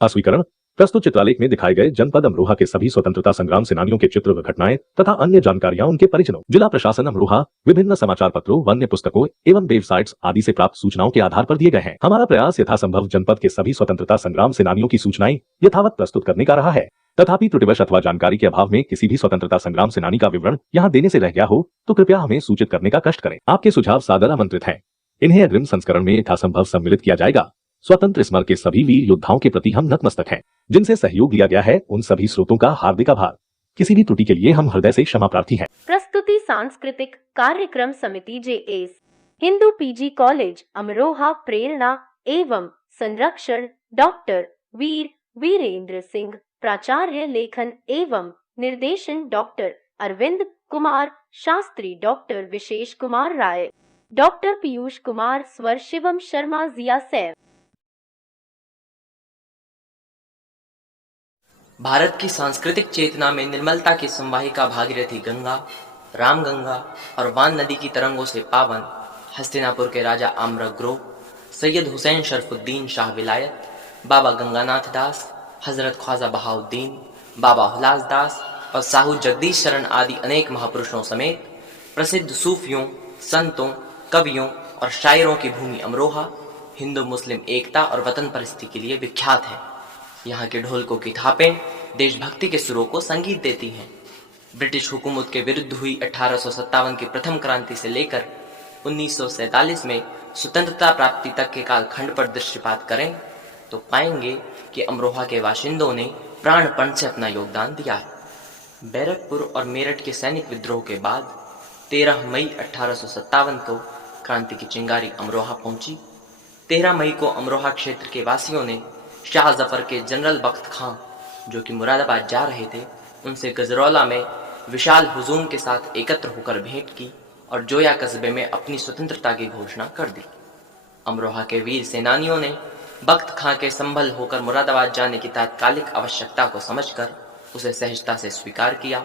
अस्वीकरण। प्रस्तुत चित्रालेख में दिखाए गए जनपद अमरोहा के सभी स्वतंत्रता संग्राम सेनानियों के चित्र व घटनाएं तथा अन्य जानकारियां उनके परिजनों, जिला प्रशासन अमरोहा, विभिन्न समाचार पत्रों, वन्य पुस्तकों एवं वेबसाइट्स आदि से प्राप्त सूचनाओं के आधार पर दिए गए हैं। हमारा प्रयास यथासंभव जनपद के सभी स्वतंत्रता संग्राम सेनानियों की सूचनाएं यथावत प्रस्तुत करने का रहा है। तथापि त्रुटिवश अथवा जानकारी के अभाव में किसी भी स्वतंत्रता संग्राम सेनानी का विवरण यहाँ देने से रह गया हो तो कृपया हमें सूचित करने का कष्ट करें। आपके सुझाव सादर आमंत्रित हैं। इन्हें अग्रिम संस्करण में यथासंभव सम्मिलित किया जाएगा। स्वतंत्र स्मर के सभी वीर योद्धाओं के प्रति हम नतमस्तक हैं, जिनसे सहयोग लिया गया है। उन सभी स्रोतों का हार्दिक आभार। किसी भी त्रुटि के लिए हम हृदय से क्षमा प्रार्थी हैं। प्रस्तुति सांस्कृतिक कार्यक्रम समिति JS Hindu PG college Amroha. प्रेरणा एवं संरक्षण डॉक्टर वीर वीरेंद्र सिंह। प्राचार्य लेखन एवं निर्देशन डॉक्टर अरविंद कुमार शास्त्री, डॉक्टर विशेष कुमार राय, डॉक्टर पीयूष कुमार, स्वर शिवम शर्मा, जिया सैफ। भारत की सांस्कृतिक चेतना में निर्मलता की संवाहिका भागीरथी गंगा, रामगंगा और वान नदी की तरंगों से पावन हस्तिनापुर के राजा आम्रग्रो, सैयद हुसैन शरफुद्दीन शाह विलायत, बाबा गंगानाथ दास, हजरत ख्वाजा बहाउद्दीन, बाबा हुलास दास और साहू जगदीश शरण आदि अनेक महापुरुषों समेत प्रसिद्ध सूफियों, संतों, कवियों और शायरों की भूमि अमरोहा हिंदू मुस्लिम एकता और वतन परिस्थिति के लिए विख्यात है। यहाँ के ढोलकों की थापें देशभक्ति के सुरों को संगीत देती हैं। ब्रिटिश हुकूमत के विरुद्ध हुई 1857 की प्रथम क्रांति से लेकर 1947 में स्वतंत्रता प्राप्ति तक के कालखंड पर दृष्टिपात करें तो पाएंगे कि अमरोहा के बाशिंदों ने प्राणपण से अपना योगदान दिया है। बैरकपुर और मेरठ के सैनिक विद्रोह के बाद 13 मई 1857 को क्रांति की चिंगारी अमरोहा पहुंची। 13 मई को अमरोहा क्षेत्र के वासियों ने शाह जफर के जनरल बख्त खां, जो कि मुरादाबाद जा रहे थे, उनसे गजरौला में विशाल हुजूम के साथ एकत्र होकर भेंट की और जोया कस्बे में अपनी स्वतंत्रता की घोषणा कर दी। अमरोहा के वीर सेनानियों ने बख्त खां के संभल होकर मुरादाबाद जाने की तात्कालिक आवश्यकता को समझकर उसे सहजता से स्वीकार किया।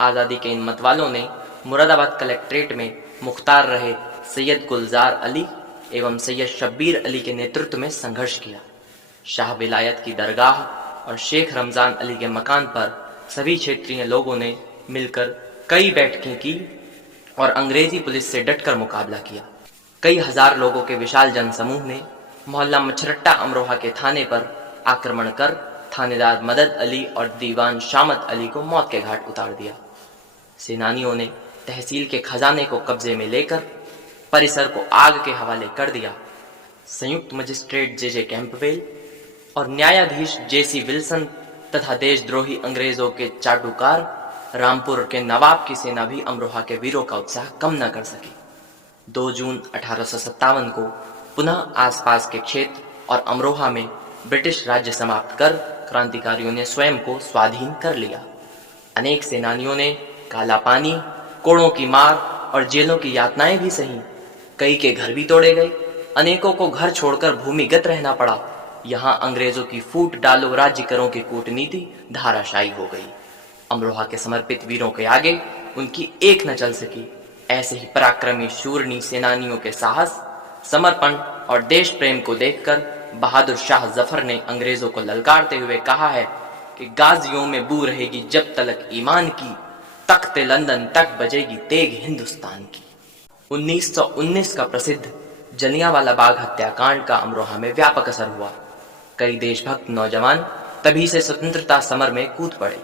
आज़ादी के इन मतवालों ने मुरादाबाद कलेक्ट्रेट में मुख्तार रहे सैयद गुलजार अली एवं सैयद शब्बीर अली के नेतृत्व में संघर्ष किया। शाह विलायत की दरगाह और शेख रमजान अली के मकान पर सभी क्षेत्रीय लोगों ने मिलकर कई बैठकें की और अंग्रेजी पुलिस से डटकर मुकाबला किया। कई हजार लोगों के विशाल जनसमूह ने मोहल्ला मछरट्टा अमरोहा के थाने पर आक्रमण कर थानेदार मदद अली और दीवान शामत अली को मौत के घाट उतार दिया। सेनानियों ने तहसील के खजाने को कब्जे में लेकर परिसर को आग के हवाले कर दिया। संयुक्त मजिस्ट्रेट जे कैंपवेल और न्यायाधीश जेसी विल्सन तथा देशद्रोही अंग्रेजों के चाटुकार रामपुर के नवाब की सेना भी अमरोहा के वीरों का उत्साह कम न कर सकी। 2 जून 1857 को पुनः आसपास के क्षेत्र और अमरोहा में ब्रिटिश राज्य समाप्त कर क्रांतिकारियों ने स्वयं को स्वाधीन कर लिया। अनेक सेनानियों ने काला पानी, कोड़ों की मार और जेलों की यातनाएं भी सही। कई के घर भी तोड़े गए। अनेकों को घर छोड़कर भूमिगत रहना पड़ा। यहाँ अंग्रेजों की फूट डालो राज्य करों की कूटनीति धाराशायी हो गई। अमरोहा के समर्पित वीरों के आगे उनकी एक न चल सकी। ऐसे ही पराक्रमी शूरनी सेनानियों के साहस, समर्पण और देश प्रेम को देखकर बहादुर शाह जफर ने अंग्रेजों को ललकारते हुए कहा है कि गाजियों में बू रहेगी जब तलक ईमान की, तख्ते लंदन तक बजेगी तेग हिंदुस्तान की। 1919 का प्रसिद्ध जलियांवाला बाग हत्याकांड का अमरोहा में व्यापक असर हुआ। कई देशभक्त नौजवान तभी से स्वतंत्रता समर में कूद पड़े।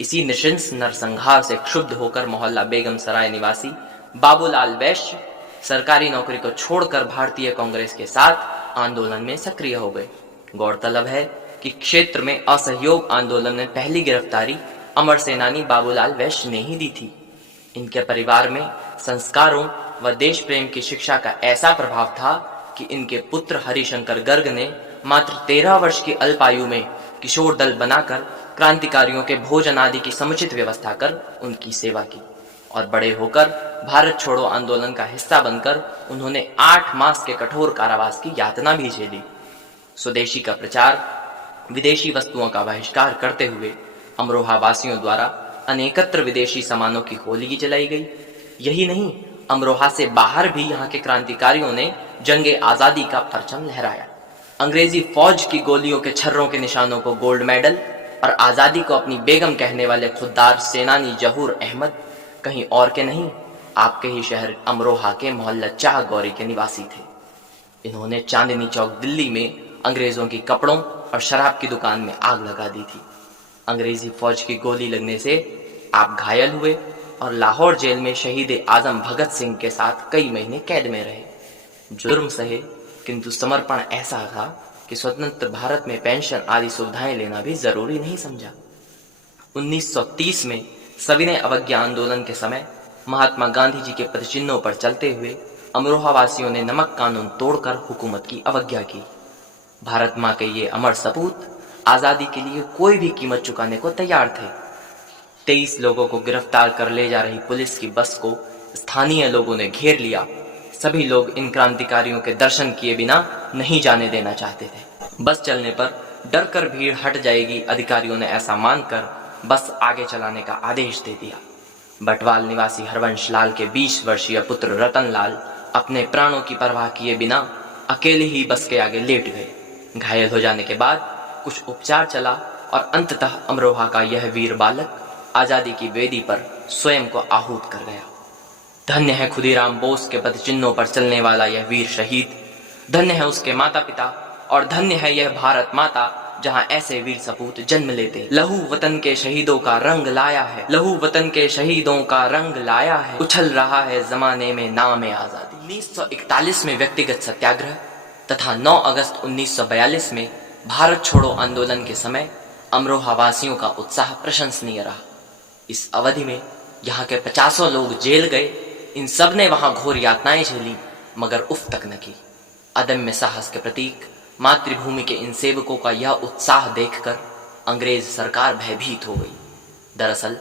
इसी नृशंस नरसंहार से क्षुब्ध होकर मोहल्ला बेगम सराय निवासी बाबूलाल वैश्य सरकारी नौकरी को छोड़कर भारतीय कांग्रेस के साथ आंदोलन में सक्रिय हो गए। गौरतलब है कि क्षेत्र में असहयोग आंदोलन में पहली गिरफ्तारी अमर सेनानी बाबूलाल वैश्य ने ही दी थी। इनके परिवार में संस्कारों व देश प्रेम की शिक्षा का ऐसा प्रभाव था कि इनके पुत्र हरिशंकर गर्ग ने मात्र 13 वर्ष की अल्पायु में किशोर दल बनाकर क्रांतिकारियों के भोजन आदि की समुचित व्यवस्था कर उनकी सेवा की और बड़े होकर भारत छोड़ो आंदोलन का हिस्सा बनकर उन्होंने 8 मास के कठोर कारावास की यातना भी झेली। स्वदेशी का प्रचार, विदेशी वस्तुओं का बहिष्कार करते हुए अमरोहा वासियों द्वारा अनेकत्र विदेशी सामानों की होली जलाई गई। यही नहीं, अमरोहा से बाहर भी यहाँ के क्रांतिकारियों ने जंगे आजादी का परचम लहराया। अंग्रेजी फौज की गोलियों के छर्रों के निशानों को गोल्ड मेडल और आज़ादी को अपनी बेगम कहने वाले खुददार सेनानी जहूर अहमद कहीं और के नहीं, आपके ही शहर अमरोहा के मोहल्ला चाह गौरी के निवासी थे। इन्होंने चांदनी चौक दिल्ली में अंग्रेजों की कपड़ों और शराब की दुकान में आग लगा दी थी। अंग्रेजी फौज की गोली लगने से आप घायल हुए और लाहौर जेल में शहीद आजम भगत सिंह के साथ कई महीने कैद में रहे। जुर्म सहे, किंतु समर्पण ऐसा था कि स्वतंत्र भारत में पेंशन आदि सुविधाएं लेना भी जरूरी नहीं समझा। 1930 में सविनय अवज्ञा आंदोलन के समय महात्मा गांधी जी के पदचिन्हों पर चलते हुए अमरोहा वासियों ने नमक कानून तोड़कर हुकूमत की अवज्ञा की। भारत मां के ये अमर सपूत आजादी के लिए कोई भी कीमत चुकाने को तैयार थे। 23 लोगों को गिरफ्तार कर ले जा रही पुलिस की बस को स्थानीय लोगों ने घेर लिया। सभी लोग इन क्रांतिकारियों के दर्शन किए बिना नहीं जाने देना चाहते थे। बस चलने पर डर कर भीड़ हट जाएगी, अधिकारियों ने ऐसा मानकर बस आगे चलाने का आदेश दे दिया। बटवाल निवासी हरवंश लाल के 20 वर्षीय पुत्र रतन लाल अपने प्राणों की परवाह किए बिना अकेले ही बस के आगे लेट गए। घायल हो जाने के बाद कुछ उपचार चला और अंततः अमरोहा का यह वीर बालक आजादी की वेदी पर स्वयं को आहूत कर गया। धन्य है खुदीराम बोस के पदचिन्हों पर चलने वाला यह वीर शहीद, धन्य है उसके माता पिता और धन्य है यह भारत माता जहां ऐसे वीर सपूत जन्म लेते। लहू वतन के शहीदों का रंग लाया है, लहू वतन के शहीदों का रंग लाया है, उछल रहा है जमाने में नाम आजादी। 1941 में व्यक्तिगत सत्याग्रह तथा 9 अगस्त 1942 में भारत छोड़ो आंदोलन के समय अमरोहा वासियों का उत्साह प्रशंसनीय रहा। इस अवधि में यहाँ के 50 लोग जेल गए। इन सब ने वहां घोर यातनाएं झेली मगर उफ तक न की। अदम्य साहस के प्रतीक मातृभूमि के इन सेवकों का यह उत्साह देखकर अंग्रेज सरकार भयभीत हो गई। दरअसल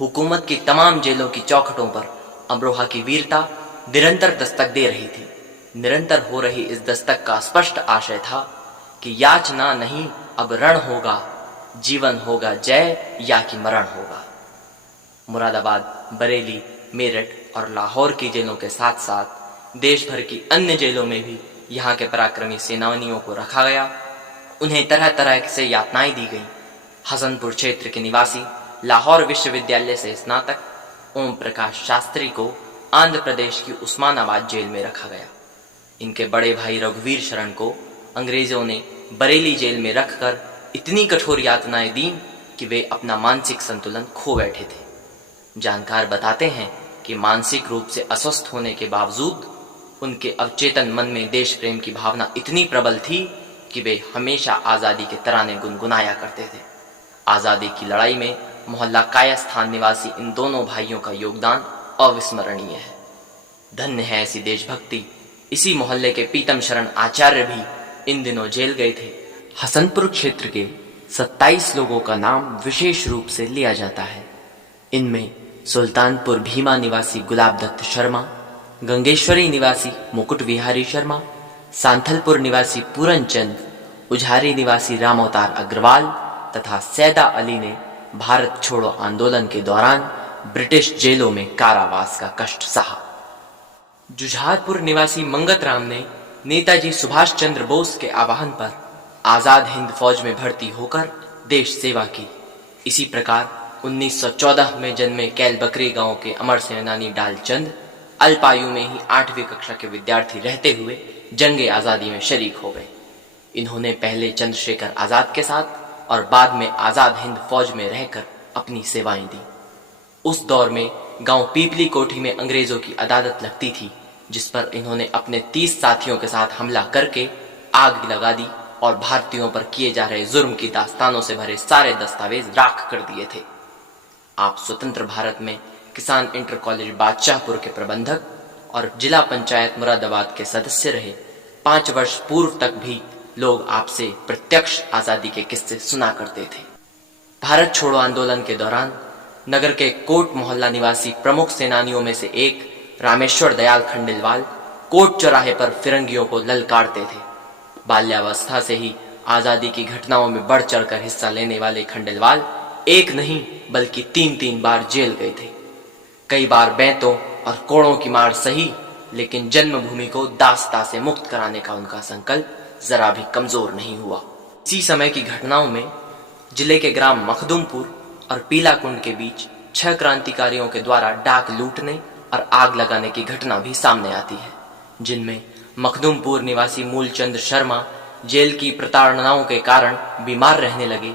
हुकूमत की तमाम जेलों की चौखटों पर अमरोहा की वीरता निरंतर दस्तक दे रही थी। निरंतर हो रही इस दस्तक का स्पष्ट आशय था कि याचना नहीं अब रण होगा, जीवन होगा जय या कि मरण होगा। मुरादाबाद, बरेली, मेरठ और लाहौर की जेलों के साथ साथ देश भर की अन्य जेलों में भी यहाँ के पराक्रमी सेनानियों को रखा गया। उन्हें तरह तरह से यातनाएं दी गई। हसनपुर क्षेत्र के निवासी लाहौर विश्वविद्यालय से स्नातक ओम प्रकाश शास्त्री को आंध्र प्रदेश की उस्मानाबाद जेल में रखा गया। इनके बड़े भाई रघुवीर शरण को अंग्रेजों ने बरेली जेल में रखकर इतनी कठोर यातनाएं दी कि वे अपना मानसिक संतुलन खो बैठे थे। जानकार बताते हैं कि मानसिक रूप से अस्वस्थ होने के बावजूद उनके अवचेतन मन में देश प्रेम की भावना इतनी प्रबल थी कि वे हमेशा आज़ादी के तराने गुनगुनाया करते थे। आज़ादी की लड़ाई में मोहल्ला कायस्थान निवासी इन दोनों भाइयों का योगदान अविस्मरणीय है। धन्य है ऐसी देशभक्ति। इसी मोहल्ले के पीतम शरण आचार्य भी इन दिनों जेल गए थे। हसनपुर क्षेत्र के 27 लोगों का नाम विशेष रूप से लिया जाता है। इनमें सुल्तानपुर भीमा निवासी गुलाब दत्त शर्मा, गंगेश्वरी निवासी मुकुट विहारी शर्मा, सांथलपुर निवासी पूरन चंद, उझारी निवासी रामोतार अग्रवाल तथा सैदा अली ने भारत छोड़ो आंदोलन के दौरान ब्रिटिश जेलों में कारावास का कष्ट सहा। जुझारपुर निवासी मंगत राम ने नेताजी सुभाष चंद्र बोस के आह्वान पर आजाद हिंद फौज में भर्ती होकर देश सेवा की। इसी प्रकार 1914 में जन्मे कैल बकरी गांव के अमर सेनानी डालचंद अल्पायु में ही 8वीं कक्षा के विद्यार्थी रहते हुए जंगे आजादी में शरीक हो गए। इन्होंने पहले चंद्रशेखर आजाद के साथ और बाद में आजाद हिंद फौज में रहकर अपनी सेवाएं दी। उस दौर में गांव पीपली कोठी में अंग्रेजों की अदालत लगती थी, जिस पर इन्होंने अपने 30 साथियों के साथ हमला करके आग लगा दी और भारतीयों पर किए जा रहे जुर्म की दास्तानों से भरे सारे दस्तावेज राख कर दिए थे। आप स्वतंत्र भारत में किसान इंटर कॉलेज बादशाहपुर के प्रबंधक और जिला पंचायत मुरादाबाद के सदस्य रहे। 5 वर्ष पूर्व तक भी लोग आपसे प्रत्यक्ष आजादी के किस्से सुना करते थे। भारत छोड़ो आंदोलन के दौरान नगर के कोट मोहल्ला निवासी प्रमुख सेनानियों में से एक रामेश्वर दयाल खंडेलवाल कोट चौराहे पर फिरंगियों को ललकारते थे। बाल्यावस्था से ही आजादी की घटनाओं में बढ़ चढ़कर हिस्सा लेने वाले खंडेलवाल एक नहीं बल्कि 3 बार जेल गए थे। कई बार बैंतों और कोड़ों की मार सही, लेकिन जन्मभूमि को दासता से मुक्त कराने का उनका संकल्प जरा भी कमजोर नहीं हुआ। इसी समय की घटनाओं में जिले के ग्राम मखदुमपुर और पीला कुंड के बीच 6 क्रांतिकारियों के द्वारा डाक लूटने और आग लगाने की घटना भी सामने आती है, जिनमें मखदुमपुर निवासी मूलचंद शर्मा जेल की प्रताड़नाओं के कारण बीमार रहने लगे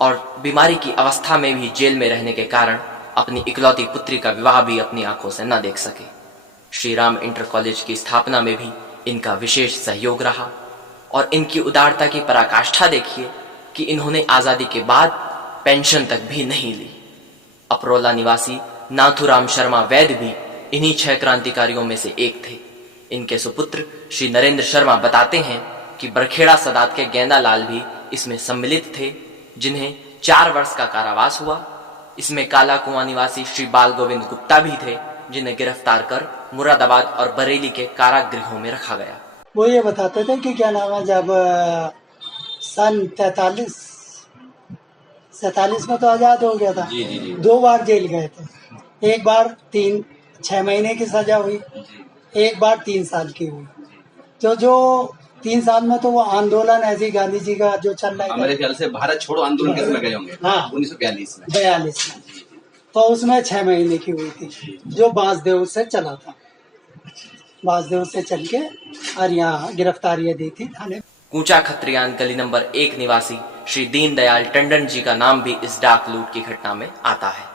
और बीमारी की अवस्था में भी जेल में रहने के कारण अपनी इकलौती पुत्री का विवाह भी अपनी आंखों से न देख सके। श्री राम इंटर कॉलेज की स्थापना में भी इनका विशेष सहयोग रहा और इनकी उदारता की पराकाष्ठा देखिए कि इन्होंने आजादी के बाद पेंशन तक भी नहीं ली। अपरोला निवासी नाथुराम शर्मा वैद्य भी इन्हीं 6 क्रांतिकारियों में से एक थे। इनके सुपुत्र श्री नरेंद्र शर्मा बताते हैं कि बरखेड़ा सदात के गेंदा लाल भी इसमें सम्मिलित थे, जिन्हें 4 वर्ष का कारावास हुआ। इसमें काला कुआं निवासी श्री बाल गोविंद गुप्ता भी थे, जिन्हें गिरफ्तार कर मुरादाबाद और बरेली के कारागृहों में रखा गया। वो ये बताते थे कि क्या नाम है, जब सन 47 में तो आजाद हो गया था। जी। 2 बार जेल गए थे। एक बार 6 महीने की सजा हुई, एक बार 3 साल की हुई। तो जो 3 साल में तो वो आंदोलन ऐसी गांधी जी का जो चल रहा है, हमारे ख्याल से भारत छोड़ो आंदोलन के समय गए होंगे। हाँ, 1942 में। तो उसमें 6 महीने की हुई थी, जो बांसदेव से चला था। बांसदेव से चल के और यहाँ गिरफ्तारियां दी थी थाने। कूचा खत्रियान गली नंबर 1 निवासी श्री दीनदयाल टंडन जी का नाम भी इस डाक लूट की घटना में आता है।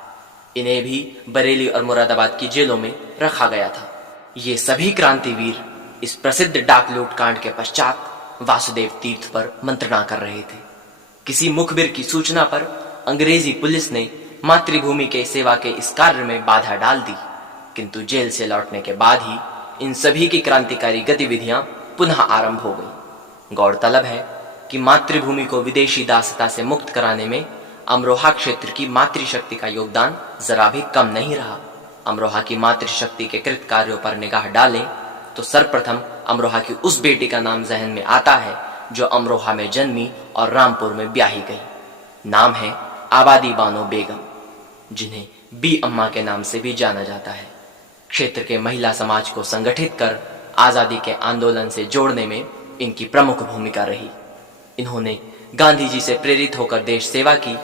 इन्हें भी बरेली और मुरादाबाद की जेलों में रखा गया था। ये सभी क्रांतिवीर इस प्रसिद्ध डाक लूट कांड के पश्चात वासुदेव तीर्थ पर मंत्रणा कर रहे थे। किसी मुखबिर की सूचना पर अंग्रेजी पुलिस ने मातृभूमि के सेवा के इस कार्य में बाधा डाल दी, किंतु जेल से लौटने के बाद ही इन सभी की क्रांतिकारी गतिविधियां पुनः आरंभ हो गई। गौरतलब है कि मातृभूमि को विदेशी दासता से मुक्त कराने में अमरोहा क्षेत्र की मातृशक्ति का योगदान जरा भी कम नहीं रहा। अमरोहा की मातृशक्ति के कृत कार्यों पर निगाह डालें तो सर्वप्रथम अमरोहा की उस बेटी का नाम जहन में आता है जो अमरोहा में जन्मी और रामपुर में ब्याही गई। नाम है आबादी बानो बेगम, जिन्हें बी अम्मा के नाम से भी जाना जाता है। क्षेत्र के महिला समाज को संगठित कर आजादी के आंदोलन से जोड़ने में इनकी प्रमुख भूमिका रही। इन्होंने गांधी जी से प्रेरित होकर देश सेवा की।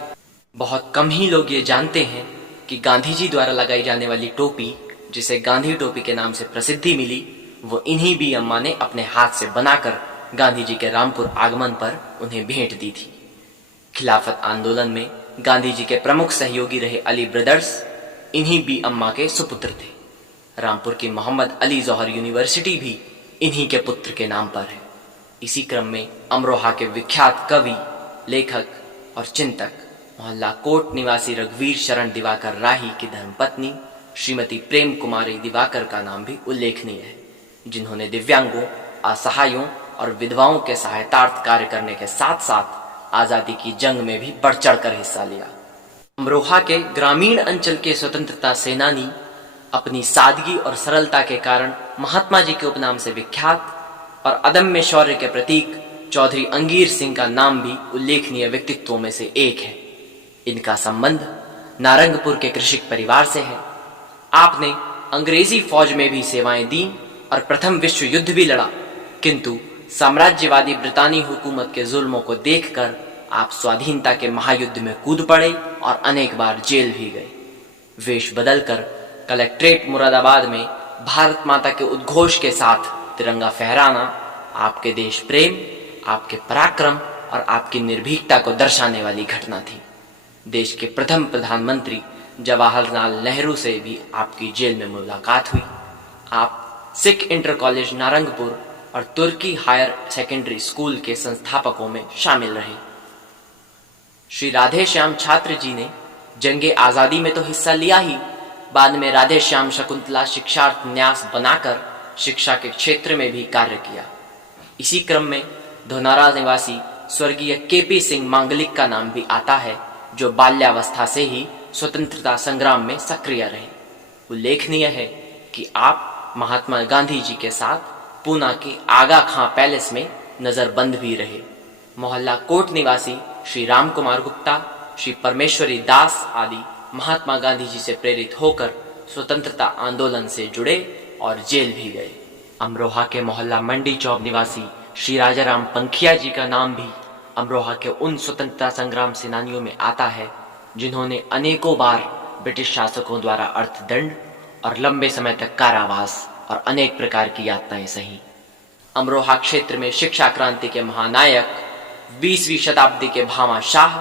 बहुत कम ही लोग ये जानते हैं कि गांधी जी द्वारा लगाई जाने वाली टोपी, जिसे गांधी टोपी के नाम से प्रसिद्धि मिली, वो इन्हीं बी अम्मा ने अपने हाथ से बनाकर गांधी जी के रामपुर आगमन पर उन्हें भेंट दी थी। खिलाफत आंदोलन में गांधी जी के प्रमुख सहयोगी रहे अली ब्रदर्स इन्हीं बी अम्मा के सुपुत्र थे। रामपुर की मोहम्मद अली जौहर यूनिवर्सिटी भी इन्हीं के पुत्र के नाम पर है। इसी क्रम में अमरोहा के विख्यात कवि, लेखक और चिंतक मोहल्ला कोट निवासी रघुवीर शरण दिवाकर राही की धर्मपत्नी श्रीमती प्रेम कुमारी दिवाकर का नाम भी उल्लेखनीय है, जिन्होंने दिव्यांगों, असहायों और विधवाओं के सहायतार्थ कार्य करने के साथ साथ आजादी की जंग में भी बढ़ चढ़कर हिस्सा लिया। अमरोहा के ग्रामीण अंचल के स्वतंत्रता सेनानी अपनी सादगी और सरलता के कारण महात्मा जी के उपनाम से विख्यात और अदम्य शौर्य के प्रतीक चौधरी अंगीर सिंह का नाम भी उल्लेखनीय व्यक्तित्वों में से एक है। इनका संबंध नारंगपुर के कृषक परिवार से है। आपने अंग्रेजी फौज में भी सेवाएं दी और प्रथम विश्व युद्ध भी लड़ा, किंतु साम्राज्यवादी ब्रितानी हुकूमत के जुल्मों को देखकर आप स्वाधीनता के महायुद्ध में कूद पड़े और अनेक बार जेल भी गए। वेश बदलकर कलेक्ट्रेट मुरादाबाद में भारत माता के उद्घोष के साथ तिरंगा फहराना आपके देश प्रेम, आपके पराक्रम और आपकी निर्भीकता को दर्शाने वाली घटना थी। देश के प्रथम प्रधानमंत्री जवाहरलाल नेहरू से भी आपकी जेल में मुलाकात हुई। आप सिख इंटर कॉलेज नारंगपुर और तुर्की हायर सेकेंडरी स्कूल के संस्थापकों में शामिल रहे। श्री राधे श्याम छात्र जी ने जंगे आजादी में तो हिस्सा लिया ही, बाद में राधे श्याम शकुंतला शिक्षार्थ न्यास बनाकर शिक्षा के क्षेत्र में भी कार्य किया। इसी क्रम में धोनारा निवासी स्वर्गीय केपी सिंह मांगलिक का नाम भी आता है, जो बाल्यावस्था से ही स्वतंत्रता संग्राम में सक्रिय रहे। उल्लेखनीय है कि आप महात्मा गांधी जी के साथ पूना के आगा खां पैलेस में नजरबंद भी रहे। मोहल्ला कोट निवासी श्री राम कुमार गुप्ता, श्री परमेश्वरी दास आदि महात्मा गांधी जी से प्रेरित होकर स्वतंत्रता आंदोलन से जुड़े और जेल भी गए। अमरोहा के मोहल्ला मंडी चौक निवासी श्री राजाराम पंखिया जी का नाम भी अमरोहा के उन स्वतंत्रता संग्राम सेनानियों में आता है जिन्होंने अनेकों बार ब्रिटिश शासकों द्वारा अर्थदंड और लंबे समय तक कारावास और अनेक प्रकार की यातनाएं सही। अमरोहा क्षेत्र में शिक्षा क्रांति के महानायक 20वीं शताब्दी के भामा शाह,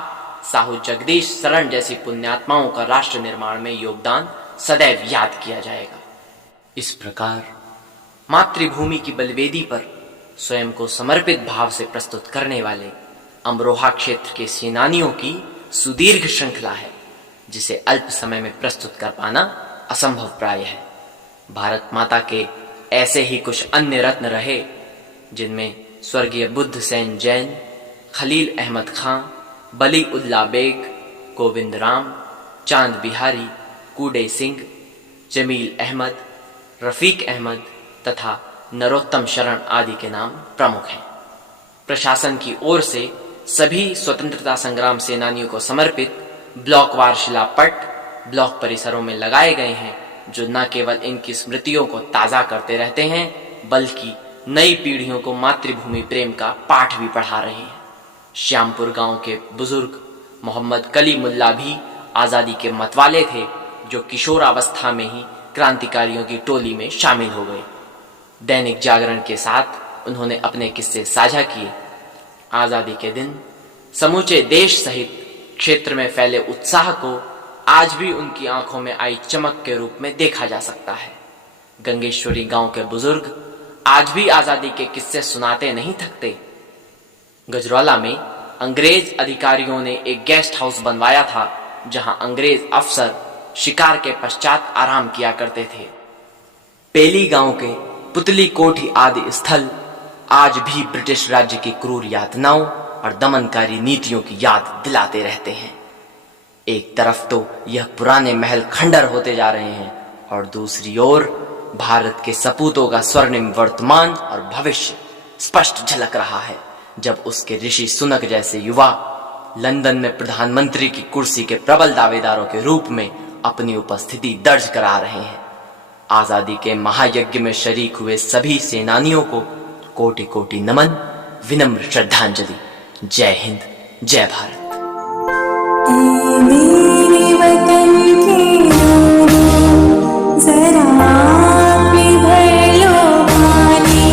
साहू जगदीश शरण जैसी पुण्यात्माओं का राष्ट्र निर्माण में योगदान सदैव याद किया जाएगा। इस प्रकार मातृभूमि की बलिवेदी पर स्वयं को समर्पित भाव से प्रस्तुत करने वाले अमरोहा क्षेत्र के सेनानियों की सुदीर्घ श्रृंखला है जिसे अल्प समय में प्रस्तुत कर पाना असंभव प्राय है। भारत माता के ऐसे ही कुछ अन्य रत्न रहे जिनमें स्वर्गीय बुद्ध सेन जैन, खलील अहमद खां, बली उल्ला बेग, गोविंद राम, चांद बिहारी, कूडे सिंह, जमील अहमद, रफीक अहमद तथा नरोत्तम शरण आदि के नाम प्रमुख हैं। प्रशासन की ओर से सभी स्वतंत्रता संग्राम सेनानियों को समर्पित ब्लॉकवार शिलापट ब्लॉक परिसरों में लगाए गए हैं जो न केवल इनकी स्मृतियों को ताज़ा करते रहते हैं बल्कि नई पीढ़ियों को मातृभूमि प्रेम का पाठ भी पढ़ा रहे हैं। श्यामपुर गांव के बुजुर्ग मोहम्मद कली मुल्ला भी आज़ादी के मतवाले थे जो किशोरावस्था में ही क्रांतिकारियों की टोली में शामिल हो गए। दैनिक जागरण के साथ उन्होंने अपने किस्से साझा किए। आज़ादी के दिन समूचे देश सहित क्षेत्र में फैले उत्साह को आज भी उनकी आंखों में आई चमक के रूप में देखा जा सकता है। गंगेश्वरी गांव के बुजुर्ग आज भी आज़ादी के किस्से सुनाते नहीं थकते। गजरौला में अंग्रेज अधिकारियों ने एक गेस्ट हाउस बनवाया था जहां अंग्रेज अफसर शिकार के पश्चात आराम किया करते थे। पेली गांव के पुतली कोठी आदि स्थल आज भी ब्रिटिश राज्य की क्रूर यातनाओं और दमनकारी नीतियों की याद दिलाते रहते हैं। एक तरफ तो यह पुराने महल खंडर होते जा रहे हैं और दूसरी ओर भारत के सपूतों का स्वर्णिम वर्तमान और भविष्य स्पष्ट झलक रहा है जब उसके ऋषि सुनक जैसे युवा लंदन में प्रधानमंत्री की कुर्सी के प्रबल दावेदारों के रूप में अपनी उपस्थिति दर्ज करा रहे हैं। आजादी के महायज्ञ में शरीक हुए सभी सेनानियों को कोटि कोटि नमन, विनम्र श्रद्धांजलि। जय हिंद, जय भारत। मेरे वतन के लोगों जरा भी भर लो पानी,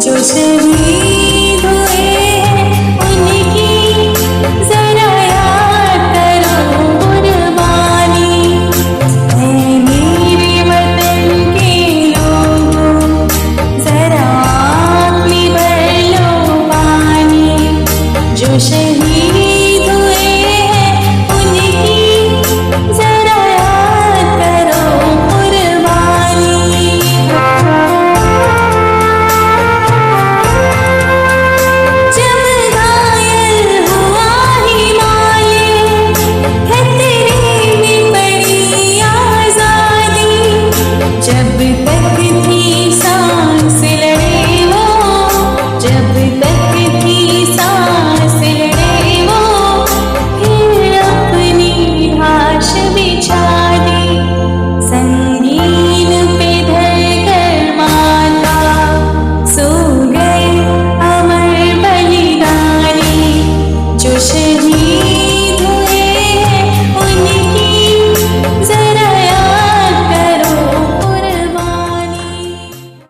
जो शहीद हुए हैं उनकी जरा याद करो कुर्बानी। मेरे वतन के लोगों जरा भी भर लो पानी, जो शहीद जो